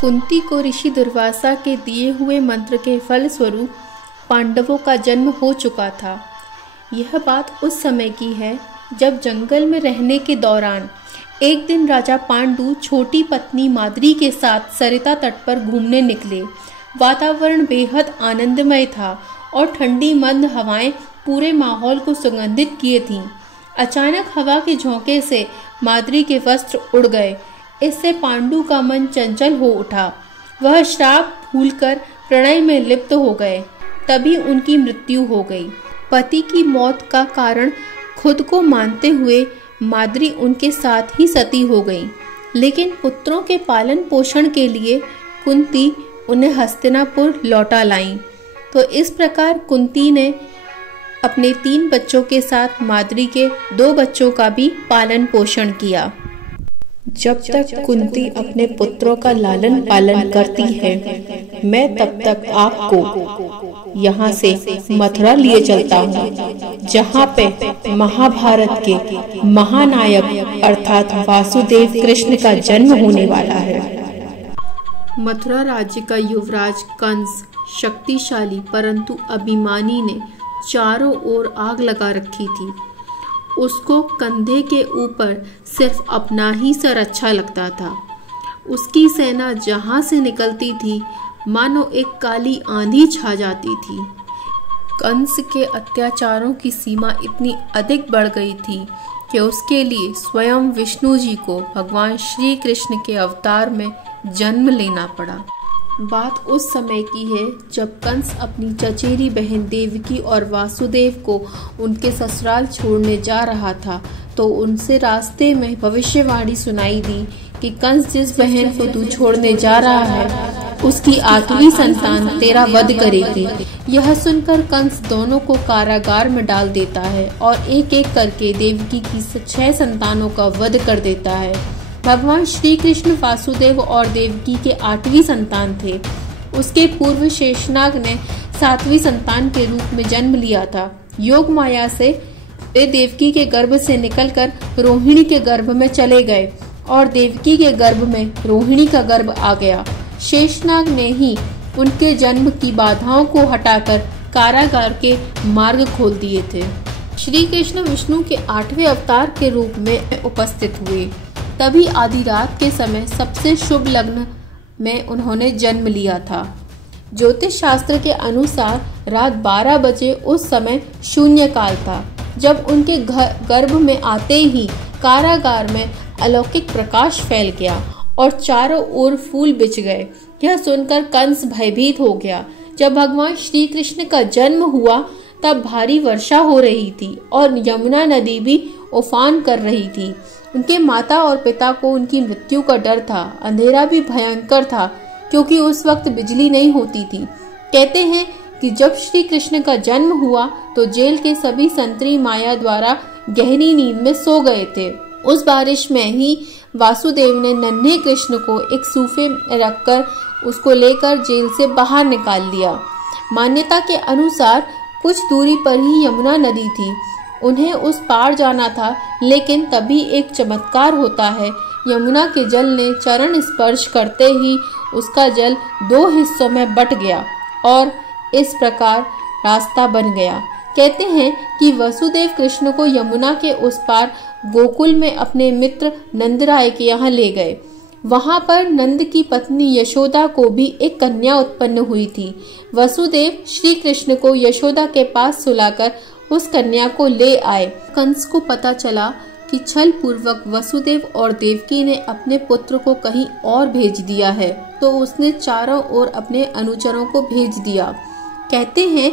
कुंती को ऋषि दुर्वासा के दिए हुए मंत्र के फलस्वरूप पांडवों का जन्म हो चुका था। यह बात उस समय की है जब जंगल में रहने के दौरान एक दिन राजा पांडु छोटी पत्नी माद्री के साथ सरिता तट पर घूमने निकले। वातावरण बेहद आनंदमय था और ठंडी मंद हवाएं पूरे माहौल को सुगंधित किए थीं। अचानक हवा के झोंके से माद्री के वस्त्र उड़ गए। इससे पांडु का मन चंचल हो उठा। वह श्राप भूलकर प्रणय में लिप्त हो गए। तभी उनकी मृत्यु हो गई। पति की मौत का कारण खुद को मानते हुए माद्री उनके साथ ही सती हो गई। लेकिन पुत्रों के पालन पोषण के लिए कुंती उन्हें हस्तिनापुर लौटा लाईं। तो इस प्रकार कुंती ने अपने 3 बच्चों के साथ माद्री के 2 बच्चों का भी पालन पोषण किया। जब तक कुंती अपने पुत्रों का लालन पालन करती है, मैं तब तक आपको यहाँ से मथुरा लिए चलता हूँ, जहाँ पे महाभारत के महानायक अर्थात वासुदेव कृष्ण का जन्म होने वाला है। मथुरा राज्य का युवराज कंस शक्तिशाली परंतु अभिमानी ने चारों ओर आग लगा रखी थी। उसको कंधे के ऊपर सिर्फ अपना ही सर अच्छा लगता था। उसकी सेना जहां से निकलती थी मानो एक काली आंधी छा जाती थी। कंस के अत्याचारों की सीमा इतनी अधिक बढ़ गई थी कि उसके लिए स्वयं विष्णु जी को भगवान श्री कृष्ण के अवतार में जन्म लेना पड़ा। बात उस समय की है जब कंस अपनी चचेरी बहन देवकी और वासुदेव को उनके ससुराल छोड़ने जा रहा था, तो उनसे रास्ते में भविष्यवाणी सुनाई दी कि कंस जिस बहन को तू छोड़ने जा रहा है उसकी 8वीं संतान तेरा वध करेगी। यह सुनकर कंस दोनों को कारागार में डाल देता है और एक एक करके देवकी की 6 संतानों का वध कर देता है। भगवान श्री कृष्ण वासुदेव और देवकी के 8वीं संतान थे। उसके पूर्व शेषनाग ने 7वीं संतान के रूप में जन्म लिया था। योग माया से वे देवकी के गर्भ से निकलकर रोहिणी के गर्भ में चले गए और देवकी के गर्भ में रोहिणी का गर्भ आ गया। शेषनाग ने ही उनके जन्म की बाधाओं को हटाकर कारागार के मार्ग खोल दिए थे। श्री कृष्ण विष्णु के 8वें अवतार के रूप में उपस्थित हुए। तभी आधी रात के समय सबसे शुभ लग्न में उन्होंने जन्म लिया था। ज्योतिष शास्त्र के अनुसार रात 12 बजे उस समय शून्य काल था। जब उनके गर्भ में आते ही कारागार में अलौकिक प्रकाश फैल गया और चारों ओर फूल बिछ गए। यह सुनकर कंस भयभीत हो गया। जब भगवान श्री कृष्ण का जन्म हुआ तब भारी वर्षा हो रही थी और यमुना नदी भी उफान कर रही थी। उनके माता और पिता को उनकी मृत्यु का डर था। अंधेरा भी भयंकर था क्योंकि उस वक्त बिजली नहीं होती थी। कहते हैं कि जब श्री कृष्ण का जन्म हुआ तो जेल के सभी संतरी माया द्वारा गहरी नींद में सो गए थे। उस बारिश में ही वासुदेव ने नन्हे कृष्ण को एक सूफे में रखकर उसको लेकर जेल से बाहर निकाल लिया। मान्यता के अनुसार कुछ दूरी पर ही यमुना नदी थी। उन्हें उस पार जाना था, लेकिन तभी एक चमत्कार होता है। यमुना के जल ने चरण स्पर्श करते ही उसका जल 2 हिस्सों में बट गया और इस प्रकार रास्ता बन गया। कहते हैं कि वसुदेव कृष्ण को यमुना के उस पार गोकुल में अपने मित्र नंदराय के यहाँ ले गए। वहां पर नंद की पत्नी यशोदा को भी एक कन्या उत्पन्न हुई थी। वसुदेव श्री कृष्ण को यशोदा के पास सुलाकर उस कन्या को ले आए। कंस को पता चला कि छल पूर्वक वसुदेव और देवकी ने अपने पुत्र को कहीं और भेज दिया है, तो उसने चारों ओर अपने अनुचरों को भेज दिया। कहते हैं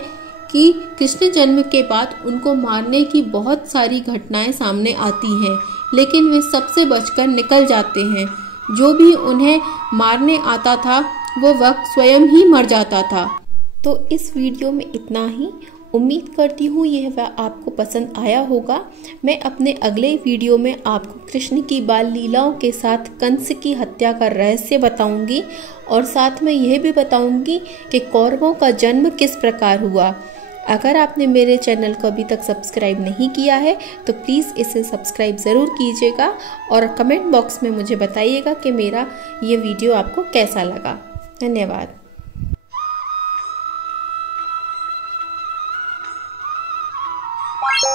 कि कृष्ण जन्म के बाद उनको मारने की बहुत सारी घटनाएं सामने आती हैं, लेकिन वे सबसे बचकर निकल जाते हैं। जो भी उन्हें मारने आता था वो वक्त स्वयं ही मर जाता था। तो इस वीडियो में इतना ही। उम्मीद करती हूँ यह आपको पसंद आया होगा। मैं अपने अगले वीडियो में आपको कृष्ण की बाल लीलाओं के साथ कंस की हत्या का रहस्य बताऊंगी और साथ में यह भी बताऊंगी कि कौरवों का जन्म किस प्रकार हुआ अगर आपने मेरे चैनल को अभी तक सब्सक्राइब नहीं किया है तो प्लीज़ इसे सब्सक्राइब ज़रूर कीजिएगा और कमेंट बॉक्स में मुझे बताइएगा कि मेरा ये वीडियो आपको कैसा लगा। धन्यवाद। What?